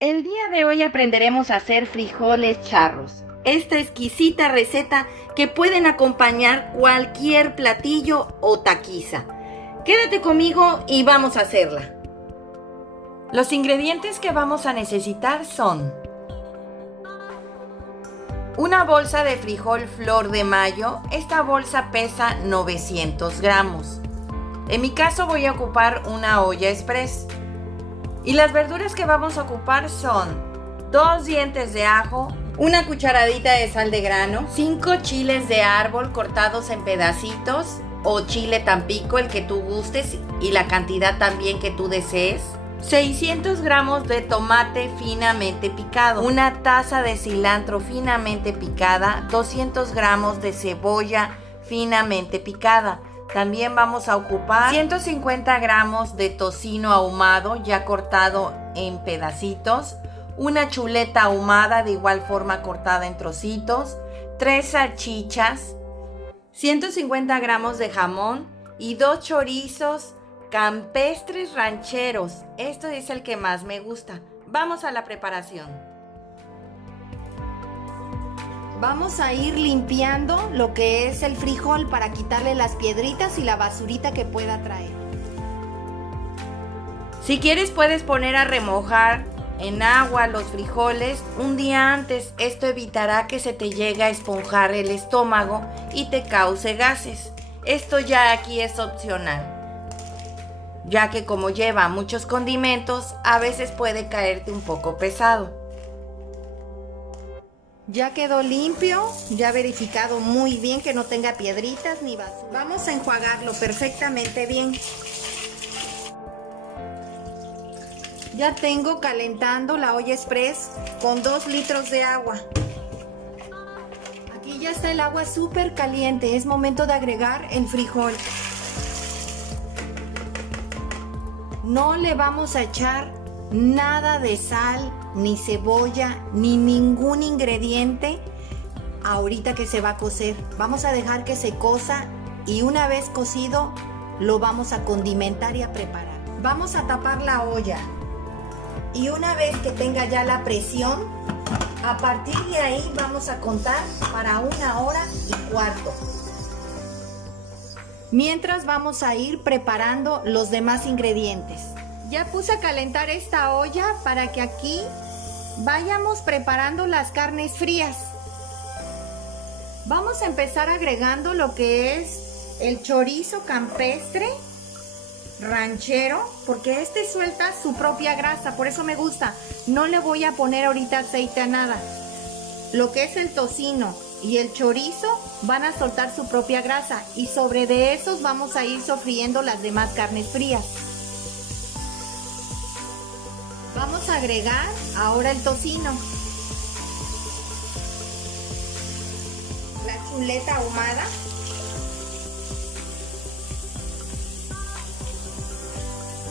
El día de hoy aprenderemos a hacer frijoles charros. Esta exquisita receta que pueden acompañar cualquier platillo o taquiza. Quédate conmigo y vamos a hacerla. Los ingredientes que vamos a necesitar son una bolsa de frijol flor de mayo. Esta bolsa pesa 900 gramos. En mi caso voy a ocupar una olla express. Y las verduras que vamos a ocupar son 2 dientes de ajo, una cucharadita de sal de grano, 5 chiles de árbol cortados en pedacitos o chile tampico, el que tú gustes y la cantidad también que tú desees, 600 gramos de tomate finamente picado, una taza de cilantro finamente picada, 200 gramos de cebolla finamente picada. También vamos a ocupar 150 gramos de tocino ahumado ya cortado en pedacitos, una chuleta ahumada de igual forma cortada en trocitos, 3 salchichas, 150 gramos de jamón y 2 chorizos campestres rancheros. Esto es el que más me gusta. Vamos a la preparación. Vamos a ir limpiando lo que es el frijol para quitarle las piedritas y la basurita que pueda traer. Si quieres puedes poner a remojar en agua los frijoles un día antes. Esto evitará que se te llegue a esponjar el estómago y te cause gases. Esto ya aquí es opcional, ya que como lleva muchos condimentos, a veces puede caerte un poco pesado. Ya quedó limpio, ya verificado muy bien que no tenga piedritas ni basura. Vamos a enjuagarlo perfectamente bien. Ya tengo calentando la olla express con 2 litros de agua. Aquí ya está el agua súper caliente, es momento de agregar el frijol. No le vamos a echar nada de sal, ni cebolla, ni ningún ingrediente ahorita que se va a cocer. Vamos a dejar que se cosa y una vez cocido lo vamos a condimentar y a preparar. Vamos a tapar la olla y una vez que tenga ya la presión, a partir de ahí vamos a contar para 1 hora y cuarto. Mientras vamos a ir preparando los demás ingredientes. Ya puse a calentar esta olla para que aquí vayamos preparando las carnes frías. Vamos a empezar agregando lo que es el chorizo campestre ranchero, porque este suelta su propia grasa, por eso me gusta. No le voy a poner ahorita aceite a nada. Lo que es el tocino y el chorizo van a soltar su propia grasa y sobre de esos vamos a ir sofriendo las demás carnes frías. Vamos a agregar ahora el tocino, la chuleta ahumada,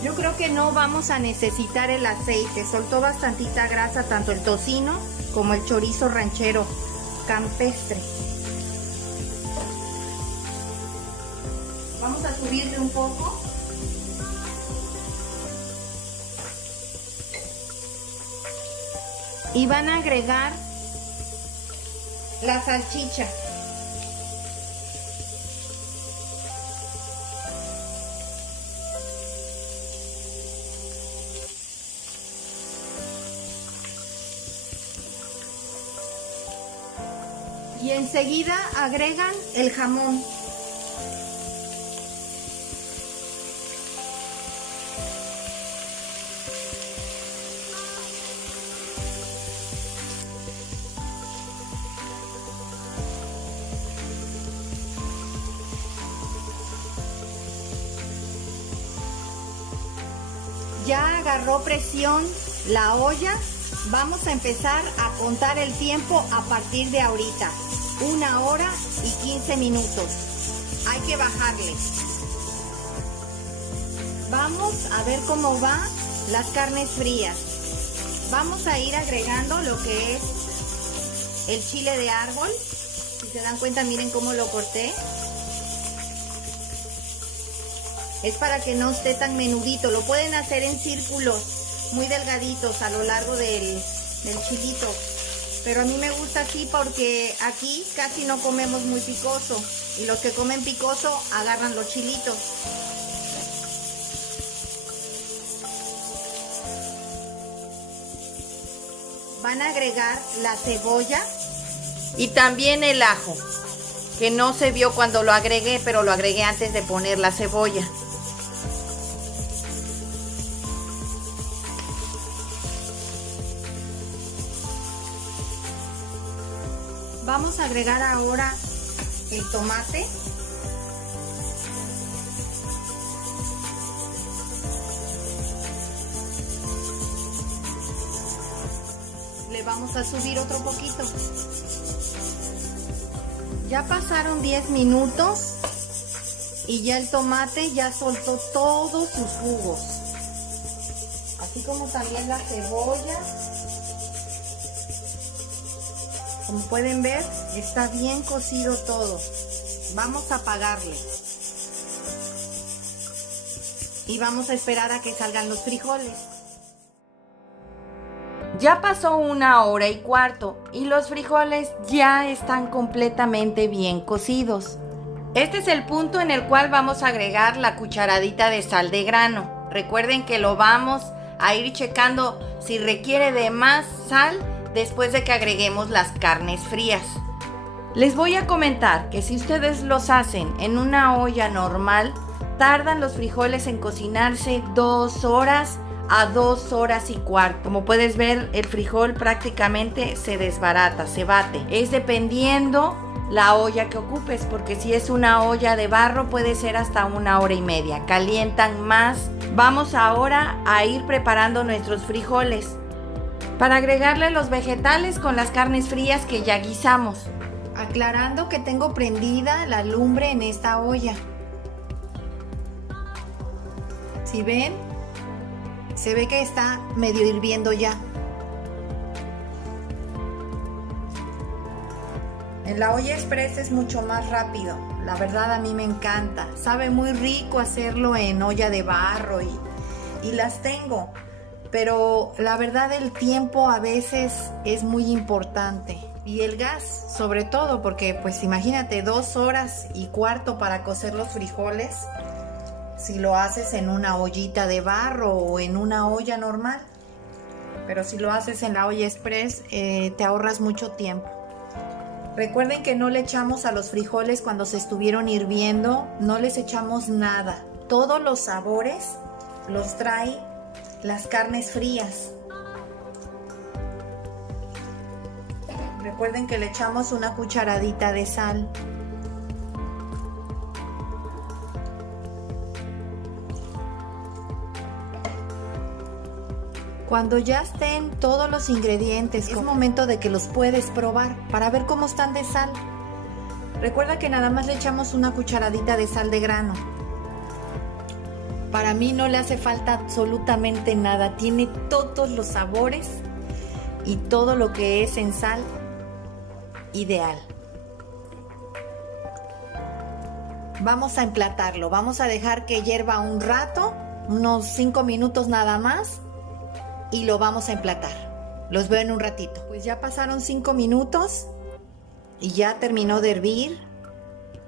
yo creo que no vamos a necesitar el aceite, soltó bastantita grasa tanto el tocino como el chorizo ranchero campestre. Vamos a subirle un poco. Y van a agregar la salchicha. Y enseguida agregan el jamón. Ya agarró presión la olla. Vamos a empezar a contar el tiempo a partir de ahorita. 1 hora y 15 minutos. Hay que bajarle. Vamos a ver cómo van las carnes frías. Vamos a ir agregando lo que es el chile de árbol. Si se dan cuenta, miren cómo lo corté. Es para que no esté tan menudito. Lo pueden hacer en círculos muy delgaditos a lo largo del chilito. Pero a mí me gusta así porque aquí casi no comemos muy picoso. Y los que comen picoso agarran los chilitos. Van a agregar la cebolla. Y también el ajo, que no se vio cuando lo agregué, pero lo agregué antes de poner la cebolla. Vamos a agregar ahora el tomate. Le vamos a subir otro poquito. Ya pasaron 10 minutos y ya el tomate ya soltó todos sus jugos. Así como también la cebolla. Como pueden ver, está bien cocido todo. Vamos a apagarle. Y vamos a esperar a que salgan los frijoles. Ya pasó 1 hora y cuarto y los frijoles ya están completamente bien cocidos. Este es el punto en el cual vamos a agregar la cucharadita de sal de grano. Recuerden que lo vamos a ir checando si requiere de más sal después de que agreguemos las carnes frías. Les voy a comentar que si ustedes los hacen en una olla normal, tardan los frijoles en cocinarse 2 horas a 2 horas y cuarto. Como puedes ver, el frijol prácticamente se desbarata, se bate. Es dependiendo la olla que ocupes, porque si es una olla de barro puede ser hasta 1 hora y media. Calientan más. Vamos ahora a ir preparando nuestros frijoles para agregarle los vegetales con las carnes frías que ya guisamos. Aclarando que tengo prendida la lumbre en esta olla. Si ven, se ve que está medio hirviendo ya. En la olla express es mucho más rápido. La verdad a mí me encanta. Sabe muy rico hacerlo en olla de barro y las tengo. Pero la verdad el tiempo a veces es muy importante. Y el gas, sobre todo, porque pues imagínate 2 horas y cuarto para cocer los frijoles. Si lo haces en una ollita de barro o en una olla normal. Pero si lo haces en la olla express, te ahorras mucho tiempo. Recuerden que no le echamos a los frijoles cuando se estuvieron hirviendo, no les echamos nada. Todos los sabores los trae las carnes frías. Recuerden que le echamos una cucharadita de sal. Cuando ya estén todos los ingredientes, es momento de que los puedes probar para ver cómo están de sal. Recuerda que nada más le echamos una cucharadita de sal de grano. Para mí no le hace falta absolutamente nada. Tiene todos los sabores y todo lo que es en sal ideal. Vamos a emplatarlo. Vamos a dejar que hierva un rato, unos 5 minutos nada más. Y lo vamos a emplatar. Los veo en un ratito. Pues ya pasaron 5 minutos y ya terminó de hervir.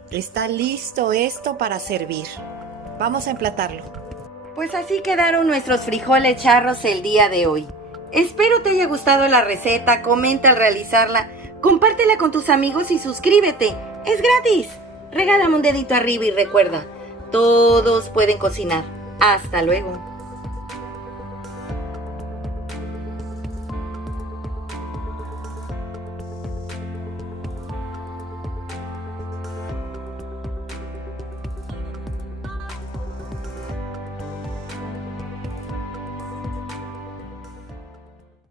Está listo esto para servir. Vamos a emplatarlo. Pues así quedaron nuestros frijoles charros el día de hoy. Espero te haya gustado la receta. Comenta al realizarla, compártela con tus amigos y suscríbete. Es gratis. Regálame un dedito arriba y recuerda, todos pueden cocinar. Hasta luego.